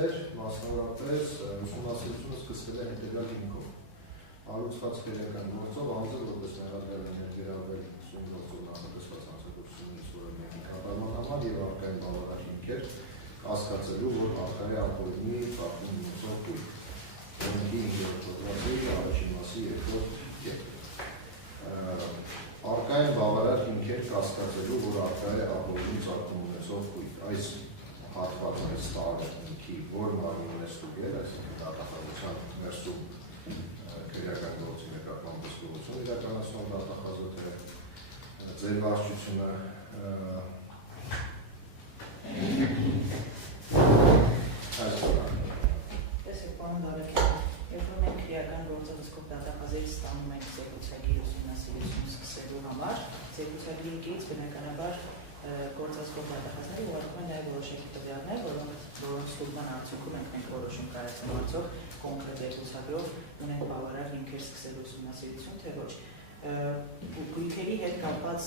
հարցեր, մասնավորապես ուսումնասիրությունը սկսվել է հետևյալ հիմքով։ Հարուցված քրեական գործով անձը որպես մեղադրել է ներգրավել ուսումնասիրող նախատեսված հանցագործությունից որոշակի կատարման համար եւ արկային բավարար հիմքեր կասկածելու, որ արկա է ալկոհոլի ծախսում ունեցող գույք։ Օրենքի 5-րդ հոդվածի առաջին մասի 2-րդ կետ։ Արկային բավարար հիմքեր կասկածելու, որ արկա է ալկոհոլի ծախսում ունեցող գույք։ Այս հատվածը այս տարածքի որ մարմինն է ստուգել, այսինքն դատախազության ներսում քրեական գործի նկատմամբ դժգոհություն իրականացնող դատախազը թե ձեր վարչությունը Տեսեք, պարոն Դարեգյան, երբ մենք քրեական գործը հսկող դատախազից ստանում ենք զեկուցակի ուսումնասիրություն սկսելու համար, զեկուցակի կից բնականաբար գործազգող դատախազների ուղարկում են նաև որոշակի տվյալներ, որոնց ստուգման արդյունքում մենք որոշում կայացնենք արդյոք կոնկրետ զեկուցագրով ունենք բավարար հիմքեր սկսելու ուսումնասիրություն, թե ոչ։ Գույքերի հետ կապված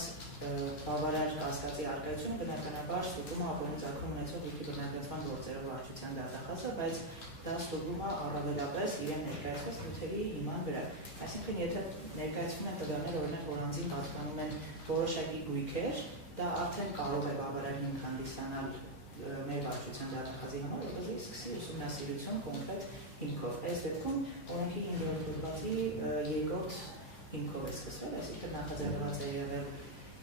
բավարար կասկածի առկայությունը բնականաբար ստուգում է ապօրինի ծագում ունեցող գույքի բնակեցման գործերով վարչության դատախազը, բայց դա ստուգում է առավելապես իրեն ներկայացված նյութերի հիման վրա։ Այսինքն, եթե ներկայացվում են տվյալներ, օրինակ, որ անձին պատկանում են որոշակի գույքեր, դա արդեն կարող է բավարար հիմք հանդիսանալ մեր վարչության դատախազի համար, որպեսզի սկսի ուսումնասիրություն կոնկրետ հիմքով։ Այս դեպքում օրենքի 5-րդ հոդվածի 2-րդ հիմքով է սկսվել, այսինքն նախաձեռնված է եղել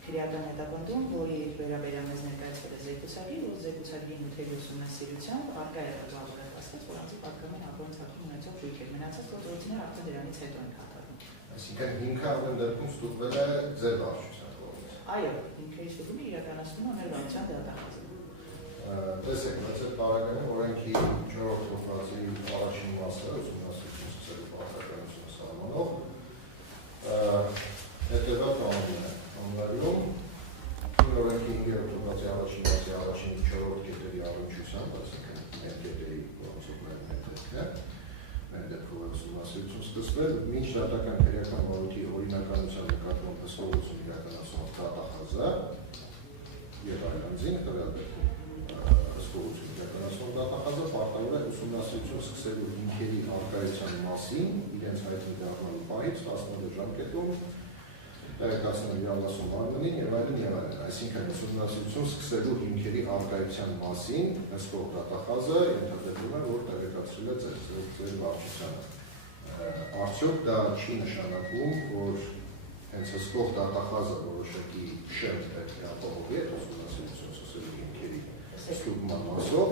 քրեական հետապնդում, որի վերաբերյալ մեզ ներկայացվել է զեկուցագիր, որ զեկուցագրի նյութերի ուսումնասիրությամբ արկա է բավարար կասկած, որ անձի պատկանում ապօրինի ծագում ունեցող գույքեր, մնացած գործողությունները արդեն դրանից հետո են կատարվում։ Այսինքն հիմքը ամեն դեպքում ստուգվել է ձեր վարչության կողմից։ Այո, հիմքերի ստուգումը իրականացնում է մեր վարչության դատախազը։ Տեսեք, բայց այդ տարականը օրենքի 4-րդ հոդվածի առաջին մասը ուսումնասիրություն սկսելու պարտականությունը սահմանող հետևյալ կանոնն է համարում օրենքի 5-րդ հոդվածի առաջին մասի առաջին 4-րդ կետերի առնչությամբ, այսինքն մեր կետերի որոնցով մեր դեպքն է, մեր դեպքով ուսումնասիրություն սկսվել, մինչ դատական քրեական վարույթի օրինականության նկատմամբ հսկողություն իրականացնող դատախազը եւ այլ անձինք տվյալ դեպքում հսկողություն իրականացնող դատախազը պարտավոր է ուսումնասիրություն սկսելու հիմքերի առկայության մասին իրենց հայտնի դառնալու պահից 16 ժամկետում տեղեկացնել իրավասու մարմնին եւ այլն, այսինքն ուսումնասիրություն սկսելու հիմքերի առկայության մասին հսկող դատախազը ենթադրվում է, որ տեղեկացրել է ձեր վարչությանը։ Արդյոք դա չի նշանակում, որ հենց հսկող դատախազը որոշակի շերտ պետք է ապահովի այդ ուսումնասիրություն սկսելու հիմքերի ստուգման մասով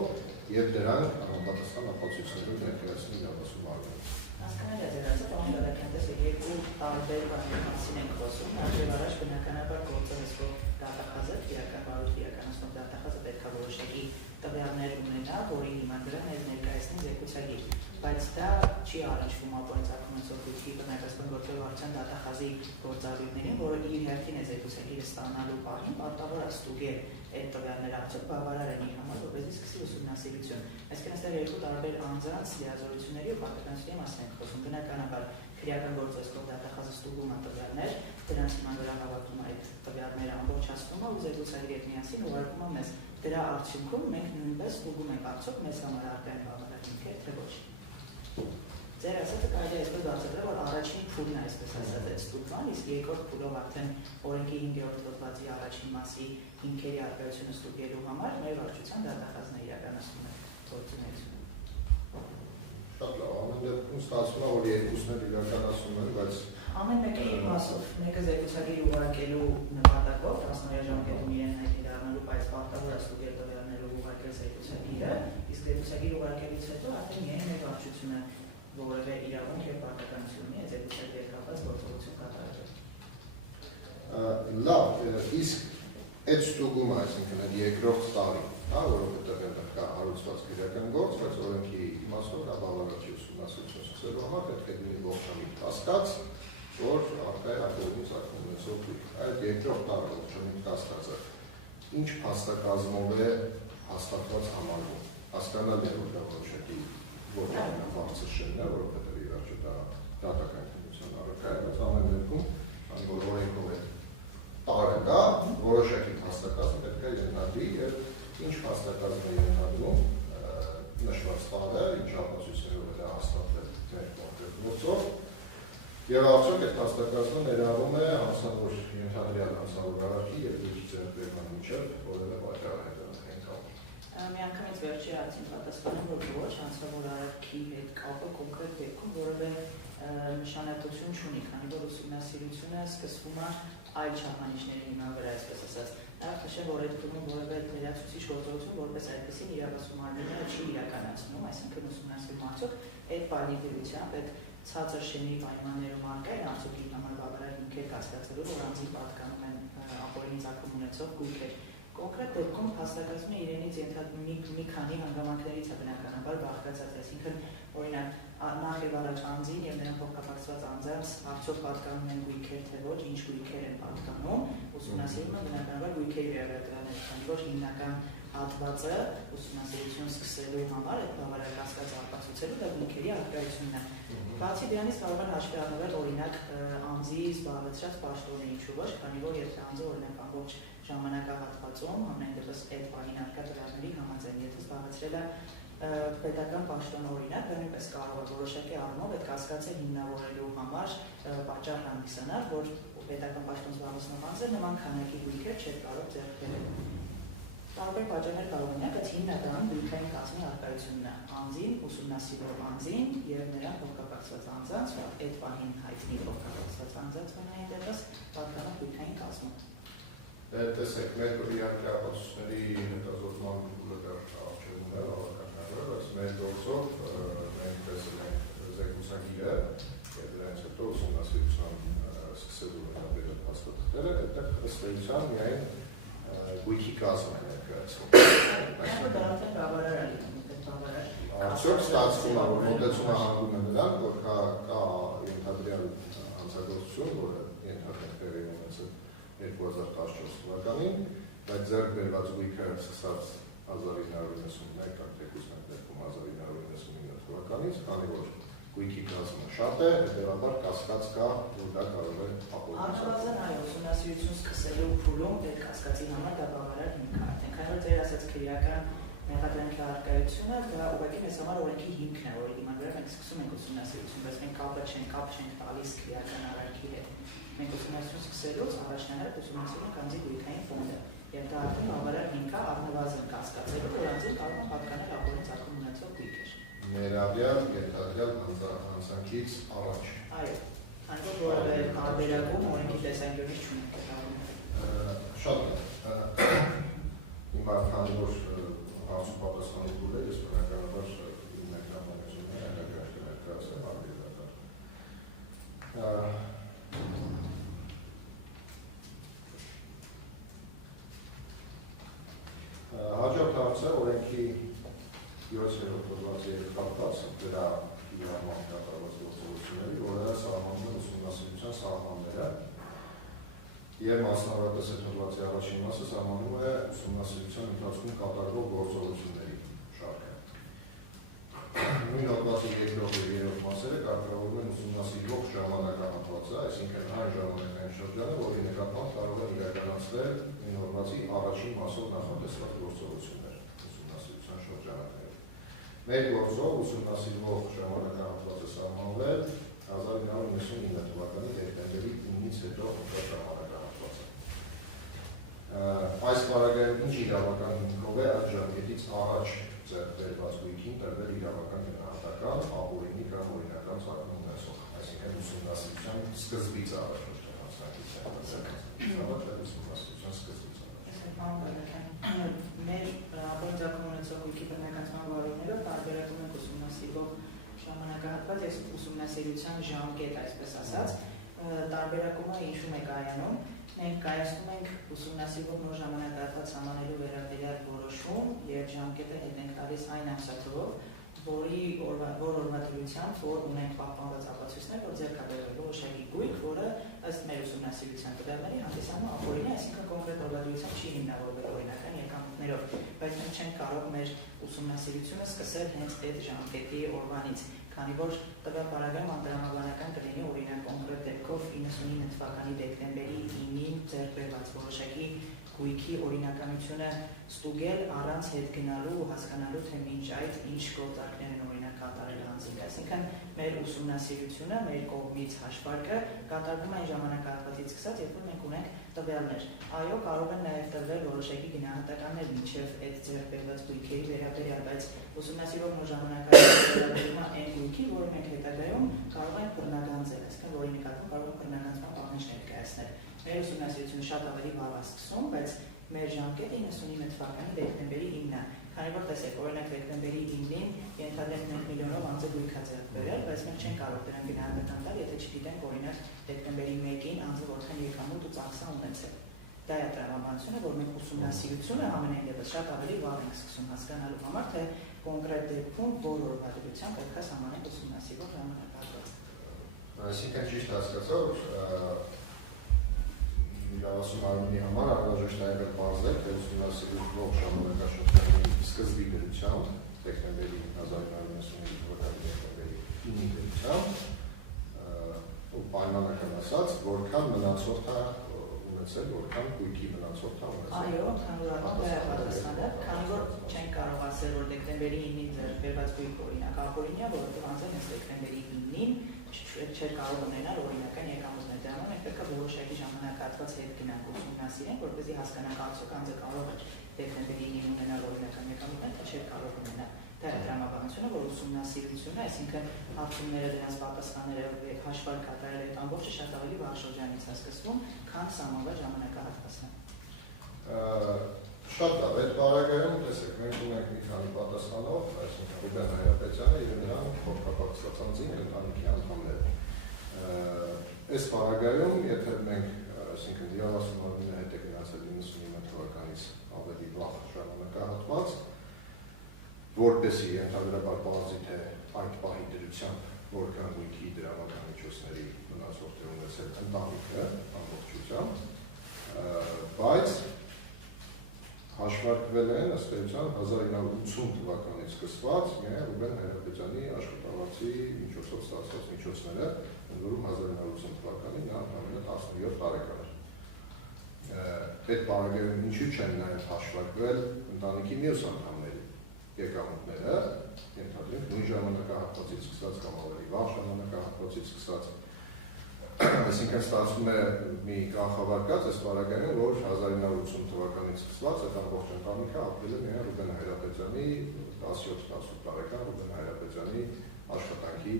եւ դրանք համապատասխան ապացույցներով ներկայացնի իրավասու մարմնին։ Հասկանալի է ձեր ասած, պարոն Դարեգյան, տեսեք, երկու տարբեր բաների մասին ենք խոսում, նախ առաջ բնականաբար գործը հսկող դատախազը, քրեական վարույթ իրականացնող դատախազը պետք է որոշակի տվյալներ ունենա, որի հիման վրա մեզ ներկայացնի զեկուցագիր, բայց դա չի առնչվում ապօրինի ծագում ունեցող գույքի բնակեցման գործերով վարչության դատախազի գործառույթներին, որը իր հերթին է զեկուցագիրը ստանալու պահին պարտավոր է ստուգել այդ տվյալները արդյոք բավարար են իր համար, որպեսզի սկսի ուսումնասիրություն։ Այսինքն այստեղ երկու տարբեր անձանց լիազորությունների ու պարտականությունների մասին ենք խոսում։ Բնականաբար քրեական գործը հսկող դատախազը ստուգում է տվյալներ, դրանց հիման վրա հավաքում է այդ տվյալները ամբողջացնում է ու զեկուցագիրը հետ միասին ուղարկում է մեզ։ Դրա արդյունքում մենք նույնպես ստուգում ենք արդյոք մեզ համար արկա են բավարար հիմքեր, թե ոչ։ Ձեր ասածը կարելի է այսպես բացատրել, որ առաջին փուլն է այսպես ասած այդ ստուգման, իսկ երկրորդ փուլով արդեն օրենքի 5-րդ հոդվածի առաջին մասի հիմքերի առկայությունը ստուգելու համար մեր վարչության դատախազն է իրականացնում է գործունեությունը։ Շատ լավ, ամեն դեպքում ստացվում է, որ երկուսն էլ իրականացում են, բայց ամեն մեկի իր մասով, մեկը զեկուցագիր ուղարկելու նպատակով 10 ժամկետում իրեն հայտնի դառնալու, բայց պարտավոր է ստուգել տվյալներով ուղարկել զեկուցագիրը, իսկ զեկուցագիր ուղարկելուց հետո արդեն միայն մեր վարչությունը որևէ իրավունք եւ պարտականություն ունի այդ զեկուցագիրը կապված գործողություն կատարել։ Լավ, իսկ այդ ստուգումը, այսինքն այդ երկրորդ տարի, որովհետեւ այնտեղ կա հարուցված քրեական գործ, բայց օրենքի իմաստով դա բավարար չի ուսումնասիրություն սկսելու համար պետք է լինի ողջամիտ կասկած, որ արկա է ապօրինի ծագում ունեցող գույք։ Այդ երկրորդ տարի ողջամիտ կասկածը ինչ փաստակազմով է հաստատված համարվում։ Հասկանալի է, որ դա որոշակի ոչ բարձր շենն է, որովհետև ի վերջո դա դատական քննության առարկա է, բայց ամեն դեպքում, քանի որ օրենքով է տարը կա, որոշակի փաստակազմ պետք է ենթադրի եւ ինչ փաստակազմ է ենթադրում նշված Եվ արդյոք այդ հաստատկազմը ներառում է հանցավոր ենթադրյալ հանցավոր արարքի և դեպքի ձեռքբերման միջև որևէ պատճառ հետևանքային կապ։ Միանգամից վերջի հարցին պատասխանեմ, որ ոչ հանցավոր արարքի հետ կապը կոնկրետ դեպքում որևէ նշանակություն չունի, քանի որ ուսումնասիրությունը սկսվում է այլ չափանիշների հիման վրա, այսպես ասած։ Նաև նշեմ, որ այդ փուլում որևէ լրացուցիչ գործողություն որպես այդպեսին իրավասու մարմինները չի իրականացնում, այսինքն ուսումնասիրում արդյոք այդ պարագայությամբ, այդ ցածր շեմի պայմաններում արկա են արդյոք իր համար բավարար հիմքեր կասկածելու, որ անձին պատկանում են ապօրինի ծագում ունեցող գույքեր։ Կոնկրետ դեպքում հաստատկազմը իրենից մի քանի հանգամանքներից է բնականաբար բաղկացած, այսինքն օրինակ նախ եւ առաջ անձին եւ նրան փոխկապակցված անձանց արդյոք պատկանում են գույքեր թե ոչ, ինչ գույքեր են պատկանում, ուսումնասիրումը բնականաբար գույքերի վերաբերյալ, քանի որ հիմնական հատվածը ուսումնասիրություն սկսելու համար այդ բավարար կասկած ապացուցելու դա գույքերի առկայությունն է։ Բացի դրանից կարող են հաշվի առնվել օրինակ անձի զբաղեցրած պաշտոնը ինչու ոչ, քանի որ եթե անձը օրինակ ամբողջ ժամանակահատվածում ամեն դեպս այդ պահին արկա դրաների համաձայն եթե զբաղեցրել է պետական պաշտոնը օրինակ, դա նույնպես կարող է որոշակի առումով այդ կասկածը հիմնավորելու համար պատճառ հանդիսանալ, որ պետական պաշտոն զբաղեցնող անձը նման քանակի գույքեր չէր կարող ձեռք բերել։ Տարբեր պատճառներ կարող ունենալ, բայց հիմնականում գույքային կազմի առկայությունն է անձին, ուսումնասիրող անձին եւ նրան փոխկապակցված անձանց, այդ պահին հայտնի փոխկապակցված անձանց բնային դեպս պատկանում գույքային կազմում։ Տեսեք, մեր իհարկե ապացույցների հետազոտման փուլը դեռ առջևում է, ավականները, բայց մեր գործով մենք տեսել ենք զեկուցագիրը եւ դրանից հետո ուսումնասիրության սկսելու վերաբերյալ փաստաթղթերը, այդտեղ ըստ էության միայն գույքի կազմը է ներկայացվում։ Արդյոք ստացվում է, որ մոտեցումը հանգում է նրան, որ կա ենթադրյալ հանցագործություն, որը ենթադրյալ տեղի ունեցել 2014 թվականին, բայց ձեռք բերված գույքը սկսած 1991 կամ թեկուզ մեկ դեպքում 1999 թվականից, քանի որ գույքի կազմը շատ է, հետևաբար կասկած կա, որ դա կարող է ապօրինի։ Առնվազն այո, ուսումնասիրություն սկսելու փուլում այդ կասկածի համար դա բավարար հիմք է արդեն, քանի որ ձեր ասած քրեական մեղադրանքի առկայությունը դա ուղղակի մեզ համար օրենքի հիմքն է, որի հիման վրա մենք սկսում ենք ուսումնասիրություն, բայց մենք կապ չենք տալիս քրեական արարքի հետ։ Մենք ուսումնասիրություն սկսելուց առաջնահերթ ուսումնասիրում ենք անձի գույքային ֆոնդը, եւ դա արդեն բավարար հիմք է առնվազն կասկածելու, որ անձին կարող է պատկանել ապօրինի ծագում ունեցող գույքեր։ Ներառյալ ենթադրյալ հանցանքից առաջ։ Այո, քանի որ որևէ տարբերակում օրենքի տեսանկյունից չունենք կատարում։ Շատ է։ Հիմա քանի որ հարցու պատասխանի փուլ է, ես բնականաբար իմ մեկնաբանությունը հերակաշ կներկայացնեմ արտադրական։ Հաջորդ հարցը օրենքի 7-րդ հոդվածի հետ կապված դրա իրավական կատարված գործողությունների, որը սահմանում է ուսումնասիրության սահմանները եւ մասնավորապես այդ հոդվածի առաջին մասը սահմանում է ուսումնասիրության ընթացքում կատարվող գործողությունների շարքը։ Նույն հոդվածի երկրորդ եւ երրորդ մասերը կարգավորվում են ուսումնասիրվող ժամանակահատվածը, այսինքն այն ժամանակային շրջանը, որի նկատմամբ կարող են իրականացվել նույն հոդվածի առաջին մասով նախատեսված գործողություններ ուսումնասիրության շրջանակներում։ Մեր գործով ուսումնասիրվող ժամանակահատվածը սահմանվել 1999 թվականի դեկտեմբերի 9-ից հետո ժամանակահատվածը։ Այս պարագայում ինչ իրավական հիմքով է այդ ժամկետից առաջ ձեռք բերված գույքին տրվել իրավական գնահատական, ապօրինի կամ օրինական ծագում ունեցող, այսինքն ուսումնասիրության սկզբից առաջ ուսումնասիրության սկզբից առաջ։ Մեր ապօրինի ծագում ունեցող գույքի բնականացման վարույթներով տարբերակում ենք ուսումնասիրվող ժամանակահատված եւ ուսումնասիրության ժամկետ, այսպես ասած, տարբերակումը ինչու է կայանում։ Մենք կայացնում ենք ուսումնասիրվող նոր ժամանակահատված սահմանելու վերաբերյալ որոշում եւ ժամկետը հետ ենք տալիս այն ամսաթվով, որ օրվադրությամբ որ ունենք պահպանված ապացույցներ, որ ձեռք է բերվել որոշակի գույք, որը ըստ մեր ուսումնասիրության տվյալների հանդիսանում ապօրինի, այսինքն կոնկրետ օրվադրությամբ չի հիմնավորվել օրինական եկամուտներով, բայց մենք չենք կարող մեր ուսումնասիրությունը սկսել հենց այդ ժամկետի օրվանից, քանի որ տվյալ պարագայում անտրամաբանական կլինի օրինակ կոնկրետ դեպքով 99 թվականի դեկտեմբերի 9-ին ձեռք բերված որոշակի գույքի օրինականությունը ստուգել առանց հետ գնալու ու հասկանալու թե մինչ այդ ինչ գործարքներ են օրինակ կատարել գանձին, այսինքն մեր ուսումնասիրությունը, մեր կողմից հաշվարկը կատարվում է այն ժամանակահատվածից սկսած, երբ որ մենք ունենք տվյալներ։ Այո, կարող են նաև տրվել որոշակի գնահատականներ մինչև այդ ձեռք բերված գույքերի վերաբերյալ, բայց ուսումնասիրողը ժամանակահատվածը վերաբերում է այն գույքի, որը մենք հետագայում կարող ենք բռնագանձել, այսինքն որի նկատմամբ կարող ենք բռնագանձման պահանջ ներկայացնել։ Մեր ուսումնասիրությունը շատ ավելի վաղ է սկսում, բայց մեր ժամկետը 99 թվականի դեկտեմբերի 9-ն է, քանի որ տեսեք, օրինակ դեկտեմբերի 9-ին ենթադրենք 1 միլիոնով անձը գույք է ձեռք բերել, բայց մենք չենք կարող դրան գնահատական տալ, եթե չգիտենք, օրինակ դեկտեմբերի 1-ին անձը որքան եկամուտ ու ծախս է ունեցել։ Դա է տրամաբանությունը, որ մենք ուսումնասիրությունը ամենայն դեպս շատ ավելի վաղ ենք սկսում հասկանալու համար, թե կոնկրետ դեպքում որ օրվա պետք է սահմանենք ուսումնասիրող ժամանակահատված։ Այսինքն ճիշտ հասկացա, իրավասում արմունի համար անհրաժեշտ է բարձրել, թե ուսումնասիրող ժամանակաշրջանի սկզբի գրությամբ, դեկտեմբերի 1995 թվականի դեկտեմբերի 9-ի գրությամբ, ու պայմանական ասած, որքան մնացորդ է ունեցել, որքան գույքի մնացորդ է ունեցել։ Այո, ընդհանուրապես դա է պատասխանը, քանի որ չենք կարող ասել, որ դեկտեմբերի 9-ին ձեռք բերված գույքը օրինակ ապօրինի է, որովհետև անձը հենց դեկտեմբերի 9-ին չէր կարող ունենալ օրինական եկամուտներ։ Դրա համար մենք պետք է որոշակի ժամանակահատված հետ գնանք ուսումնասիրենք, որպեսզի հասկանանք արդյոք անձը կարող է դեկտեմբերի 9-ին ունենալ օրինական եկամուտներ, թե չէր կարող ունենալ։ Դա է տրամաբանությունը, որ ուսումնասիրությունը, այսինքն հարցումները, դրանց պատասխանները հաշվարկ կատարել այդ ամբողջը շատ ավելի վաղ շրջանից է սկսվում, քան սահմանված ժամանակահատվածն է։ Շատ լավ, այդ պարագայում տեսեք, մենք ունենք մի քանի պատասխանող, այսինքն Ռուբեն Հայրապետյանը եւ նրան փոխկապակցված անձին ընտանիքի անդամները։ Այս պարագայում, եթե մենք, այսինքն իրավասում արմունի հետ է գնացել 99 թվականից ավելի վաղ ժամանակահատված, որպեսզի ընդհանրաբար բացի թե այդ պահի դրությամբ որքան գույքի դրամական միջոցների մնացորդ է ունեցել ընտանիքը ամբողջությամբ, բայց հաշվարկվել են ըստ էության 1980 թվականից սկսված միայն Ռուբեն Հայրապետյանի աշխատավարձի միջոցով ստացված միջոցները, ընդ որում 1980 թվականին նա ընդամենը 17 տարեկան էր։ Այդ պարագայում ինչու չեն նաև հաշվարկվել ընտանիքի մյուս անդամների եկամուտները, ենթադրենք նույն ժամանակահատվածից սկսած կամ ավելի վաղ ժամանակահատվածից սկսած, այսինքն ստացվում է մի կանխավարկած այս պարագայում, որ 1980 թվականից սկսված այդ ամբողջ ընտանիքը ապրել է միայն Ռուբեն Հայրապետյանի 17-18 տարեկան Ռուբեն Հայրապետյանի աշխատանքի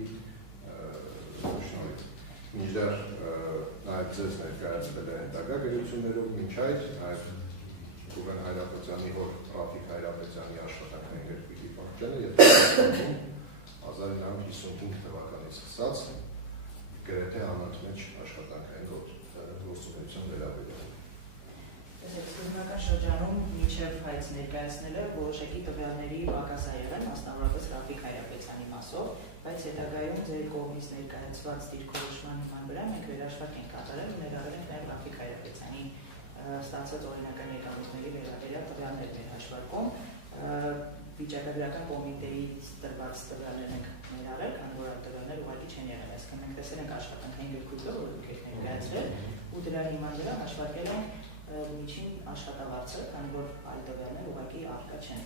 շնորհիվ։ Մինչդեռ նաև ձեզ ներկայացվել է հետագա գրություններով, մինչ այդ նաև Ռուբեն Հայրապետյանի հոր Ռաֆիկ Հայրապետյանի աշխատանքային գրքի պատճենը, եթե 1955 թվականից սկսած գրեթե անընդմեջ աշխատանքային գործունեություն վերաբերել։ Սկզբնական շրջանում մինչև հայց ներկայացնելը որոշակի տվյալների պակաս է եղել, մասնավորապես Ռաֆիկ Հայրապետյանի մասով, բայց հետագայում ձեր կողմից ներկայացված դիրքորոշման հիման վրա մենք վերաշվարկ ենք կատարել ու ներառել ենք նաև Ռաֆիկ Հայրապետյանի ստացած օրինական եկամուտների վերաբերյալ տվյալներ վերաշվարկում, վիճակագրական կոմիտեից տրված տվյալներ ենք ներառել, քանի որ այդ տվյալները ուղղակի չեն եղել, այսինքն մենք տեսել ենք աշխատանքային գրքույկը, որը դուք եք ներկայացրել, ու դրա հիման վրա հաշվարկել ենք միջին աշխատավարձը, քանի որ այլ տվյալներ ուղղակի առկա չեն։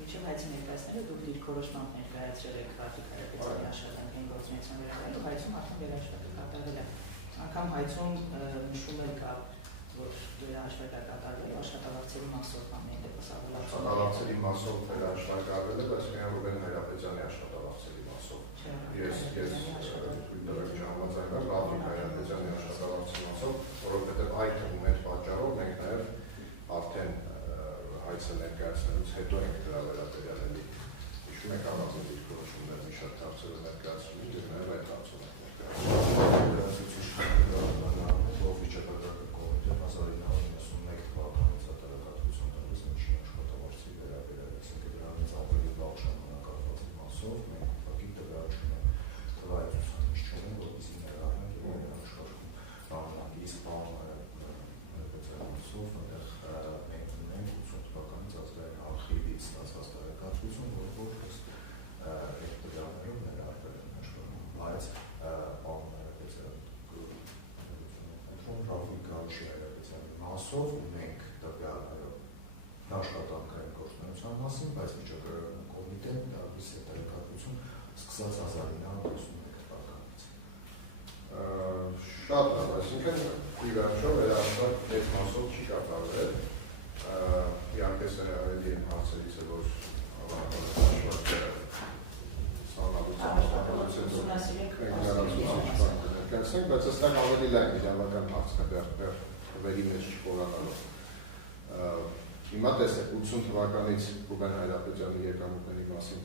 Միջին հայցի ներկայացնելը դուք դիրքորոշմամբ ներկայացրել եք Ռաֆիկ Հայրապետյանի աշխատանքային գործունեության վերաբերյալ, ու հայցում արդեն վերաշվարկը կատարվել է։ Անգամ հայցում նշում էլ կա, որ վերահաշվարկը կատարվել է աշխատավարձերի մասով ամեն դեպս ավելացում։ Աշխատավարձերի մասով վերահաշվարկվել է, բայց միայն Ռուբեն Հայրապետյանի աշխատավարձերի մասով։ Ես համաձայնեմ Ռաֆիկ Հայրապետյանի աշխատավարձի մասով, որովհետև այդ թվում այդ պատճառով մենք նաև արդեն հայցը ներկայացնելուց հետո ենք դրա վերաբերյալ էլի հիշում եք առանձին դիրքորոշումներ մի շատ հարցեր ներկայացնում ենք և նաև այդ հարցում ենք Շատ լավ, այսինքն ի վերջո վերահսկված մեծ մասով չի կատարվել, իհարկե սա ավելի են հարցերից է, որ հաշվարկները սանալուց բայց ըստեղ ավելի լայն իրավական հարցն է վերի մեջ չխորանալով։ Հիմա տեսեք, 80 թվականից Ռուբեն Հայրապետյանի եկամուտների մասին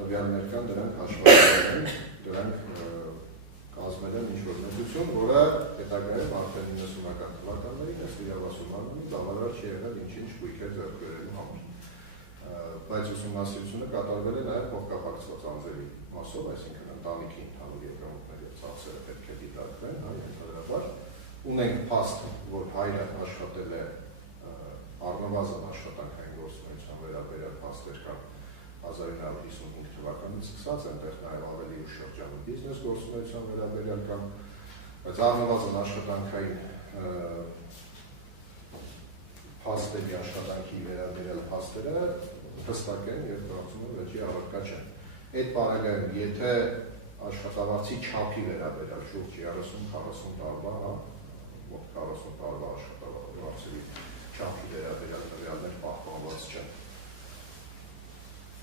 տվյալներ կան, դրանք հաշվարկվել են, դրանք կազմել են ինչ-որ մեծություն, որը հետագայում արդեն 90-ական թվականներին ըստ իրավասության բավարար չի եղել ինչ-ինչ գույքեր ձեռք բերելու համար։ Բայց ուսումնասիրությունը կատարվել է նաև փոխկապակցված անձերի մասով, այսինքն ընտանիքի ընդհանուր եկամուտների ծախսերը պետք է դիտարկվեն, ընդհանրաբար ունենք փաստ, որ հայրը աշխատել է առնվազն աշխատանքային գործունեության վերաբերյալ փաստեր կան 1955 թվականից սկսած, այնտեղ նաև ավելի ուշ շրջանում բիզնես գործունեության վերաբերյալ կան, բայց առնվազն աշխատանքային փաստերի աշխատանքի վերաբերյալ փաստերը հստակ են եւ կարծում եմ վերջի առարկա չեն։ Այդ պարագայում, եթե աշխատավարձի չափի վերաբերյալ շուրջ 30-40 տարվա, մոտ 40 տարվա աշխատավարձերի չափի վերաբերյալ տվյալներ պահպանված չեն։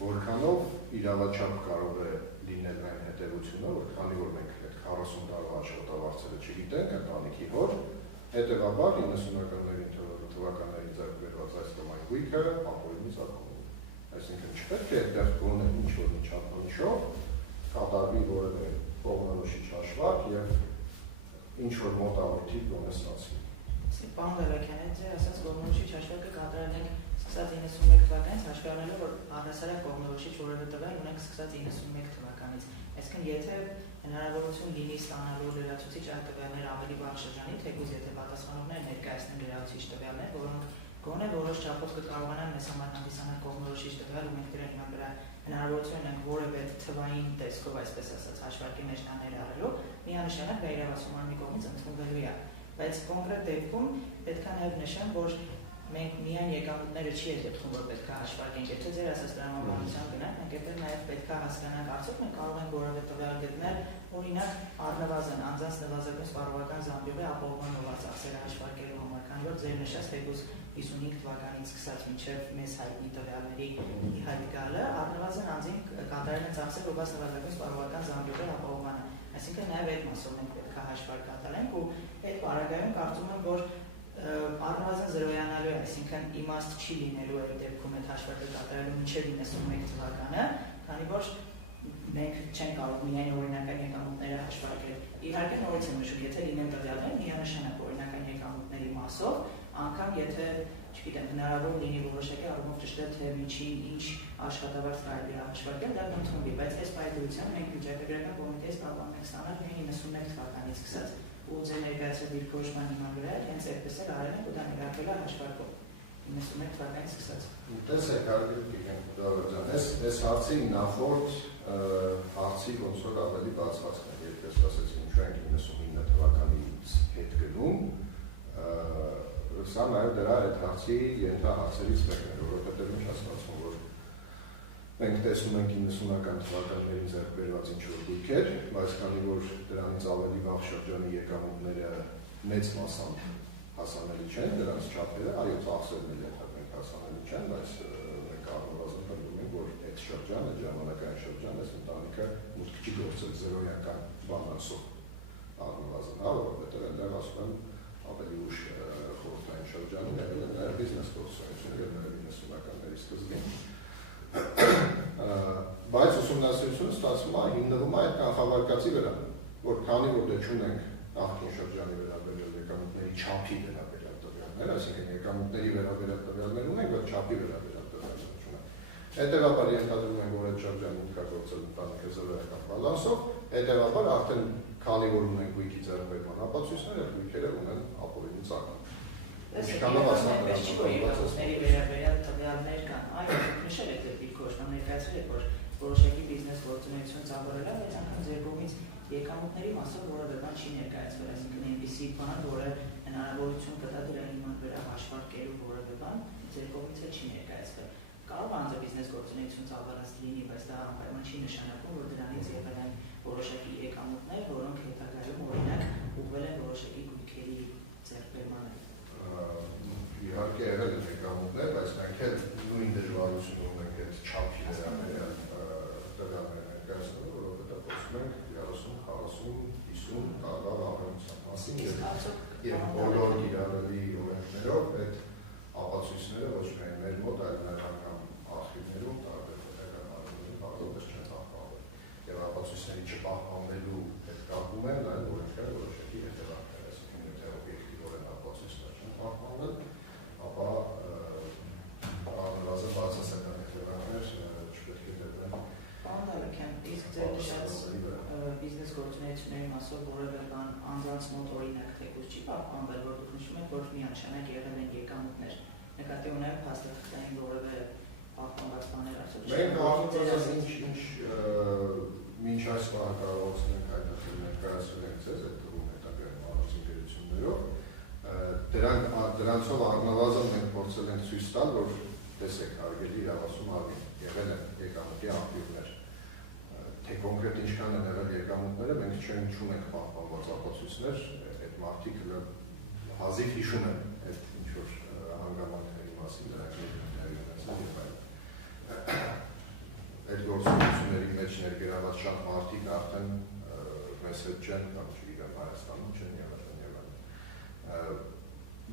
Որքանով իրավաչափ կարող է լինել այն հետևությունը, որ քանի որ մենք այդ 40 տարվա աշխատավարձերը չգիտենք ընտանիքի հոր, հետևաբար 90-ականներին թվականներին ձեռք բերված այս կամ այն գույքը ապօրինի ծագում։ Այսինքն չպետք է այդտեղ գոնե ինչ-որ չափանիշով կատարվի որևէ կողմնորոշիչ հաշվարկ եւ ինչ-որ մոտավորի գոնե ստացվի։ Պարոն Դավթյանը ձեր ասած կողմնորոշիչ հաշվարկը կատարել ենք սկսած 91 թվականից, հաշվի առնելով, որ առհասարակ կողմնորոշիչ որևէ տվյալ ունենք սկսած 91 թվականից։ Այսինքն եթե հնարավորություն լինի ստանալու լրացուցիչ այդ տվյալները ավելի վաղ շրջանի, թեկուզ եթե պատասխանողները ներկայացնեն լրացուցիչ տվյալներ, որոնք գոնե որոշ չափով կկարողանան մեզ համար հանդիսանալ կողմնորոշիչ տվյալ ու մենք դրա հիման վրա հնարավորություն ունենք որևէ թվային տեսքով, այսպես ասած, հաշվարկի մեջ ներառելու, միանշանակ դա իրավասության մի կողմից ընդունվելու է։ Բայց կոնկրետ դեպքում պետք է նաև նշեմ, որ մենք միայն եկամուտները չի հետևում, որ պետք է հաշվարկենք, եթե ձեր ասած տրամաբանության գնանք, մենք այդտեղ նաև պետք է հասկանանք, արդյոք մենք կարող ենք որևէ տվյալ գտնել, օրինակ առնվազն անձանց նվազագույն սպառողական զամբյուղի ապահովման ծախսերը հաշվարկելու համար, քանի որ ձեր նշած թեկուզ 55 թվականից սկսած մինչև մեզ հայտնի տվյալների հայտ գալը, առնվազն անձին կատարել են ծախսեր ողջ նվազագույն սպառողական զամբյուղի ապահովմանը, այսինքն նաև այդ մասով մենք պետք է հաշվարկ կատարենք ու այդ պարագայում կարծում եմ, որ առնվազն զրոյանալու է, այսինքն իմաստ չի լինելու այդ դեպքում այդ հաշվարկը կատարելու մինչև 91 թվականը, քանի որ մենք չենք կարող միայն օրինական եկամուտները հաշվարկել։ Իհարկե նորից եմ նշում, եթե լինեն տվյալներ միանշանակ օրինական եկամուտների մասով, անգամ եթե, չգիտեմ, հնարավոր լինի որոշակի առումով ճշտել, թե միջին ինչ աշխատավարձ կարելի է հաշվարկել, դա կընդունվի, բայց այս պայմանությամբ մենք վիճակագրական կոմիտեից կարող ենք ստանալ միայն 91 թվականից սկսած ու ձեր ներկայացրած դիրքորոշման հիման վրա հենց այդպես էլ արել ենք ու դա ներառվել է հաշվարկով 91 թվականից սկսած։ Տեսեք, Դավթյան, այս հարցի նախորդ հարցի ոնց որ ավելի բացվածքն է, երբ ասեցին ինչու ենք 99 թվականից հետ գնում, սա նաև դրա այդ հարցի ենթահարցերից մեկն է, որովհետև ինչ հասկացում, որ մենք տեսնում ենք 90-ական թվականներին ձեռք բերված ինչ-որ գույքեր, բայց քանի որ դրանից ավելի վաղ շրջանի եկամուտները մեծ մասամբ հասանելի չեն, դրանց չափերը, այո, ծախսերն էլ ենթադրենք հասանելի չեն, բայց մենք առնվազն պնդում ենք, որ այդ շրջանը, ժամանակային շրջանը, այս ընտանիքը մուտք չի գործել զրոյական բանասով առնվազն, որովհետև այնտեղ ասում եմ ավելի ուշ խորհրդային շրջանում եղել է նաև բիզնես գործունեություն եւ նաև 90-ականների սկզբին։ Բայց ուսումնասիրությունը ստացվում է հիմնվում է այդ կանխավարկածի վրա, որ քանի որ դե չունենք նախկին շրջանի վերաբերյալ եկամուտների չափի վերաբերյալ տվյալներ, այսինքն եկամուտների վերաբերյալ տվյալներ ունենք, բայց չափի վերաբերյալ տվյալներ չունենք։ Հետևաբար ենթադրում ենք, որ այդ շրջանը ինքնագործել ընտանիքը զրոյական բալանսով, հետևաբար արդեն քանի որ ունենք գույքի ձեռքբերման ապացույցներ, այդ գույքերը ունեն ապօրինի ծագում։ Ինչքանով ասած եկամուտների վերաբերյալ տվյալներ կան, այո, նշել եք դիրքորոշման ներկայացրել եք, որ որոշակի բիզնես գործունեություն ծավալել է, բայց անգամ ձեր կողմից եկամուտների մասով որևէ բան չի ներկայացվել, այսինքն այնպիսի բան, որը հնարավորություն կտա դրա հիման վրա հաշվարկելու որևէ բան, ձեր կողմից չի ներկայացվել։ Կարող է անձը բիզնես գործունեություն ծավալած լինի, բայց դա անպայման չի նշանակում, որ դրանից եղել են որոշակի եկամուտներ, որոնք հետագայում օրինակ ուղղվել են որոշակի 50 տարվա վավերացման մասին Իսկ բոլոր կիրառելի օրենքներով այդ ապացույցները ոչ միայն մեր մոտ, այլ ներառական արխիվներում տարբեր պետական արխիվներում կարող չեն պահպանվել։ Եվ ապացույցների չպահպանվելու հետ կապում են այլ օրենքներ որոշակի հետևանքներ, այսինքն եթե օբյեկտիվորեն ապացույցներ չեն պահպանվել, ապա առնվազն բացասական հետևանքներ չպետք է դրվեն։ Պարոն Դավթյան, իսկ ձեր նշած բիզնես գործունեությունների մասով որևէ բան անձանց մոտ օրինակ թեկուզ չի պահպանվել, որ դուք նշում եք, որ միանշանակ եղել են եկամուտներ, նկատի ունեմ հաստատային որևէ պահպանված բաներ արդյոք Մենք առնվազն ինչ մինչ այս պահը կարողացել ենք հայտնել ներկայացնել ենք ձեզ այդ թվում հետագայում առանձնագրություններով, դրանցով առնվազն մենք փորձել ենք ցույց տալ, որ տեսեք հարգելի իրավասում արվին, եղել են եկամուտի աղբյուրներ, թե կոնկրետ ինչքան են եղել եկամուտները, մենք չունենք պահպանված ապացույցներ, այդ մարդիկ հազիվ հիշում են այդ ինչ-որ հանգամանքների մասին, դրանք երկրների ունեցան եւ այլն։ Այդ գործունեությունների մեջ ներգրաված շատ մարդիկ արդեն մեզ հետ չեն կամ չգիտեմ Հայաստանում չեն եղել եւ այլն։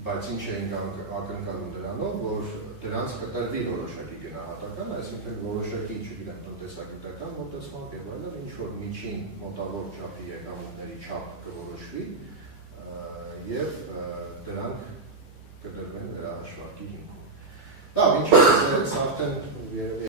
Բայց ինչ էինք ակնկալում դրանով, որ դրանց կտրվի որոշակի գնահատական, այսինքն որոշակի, չգիտեմ, տնտեսագիտական մոտեցմամբ եւ այլն, ինչ որ միջին մոտավոր չափի եկամուտների չափ կորոշվի եւ դրանք կդրվեն նրա հաշվարկի հիմքում։ Դա ինչ է, արդեն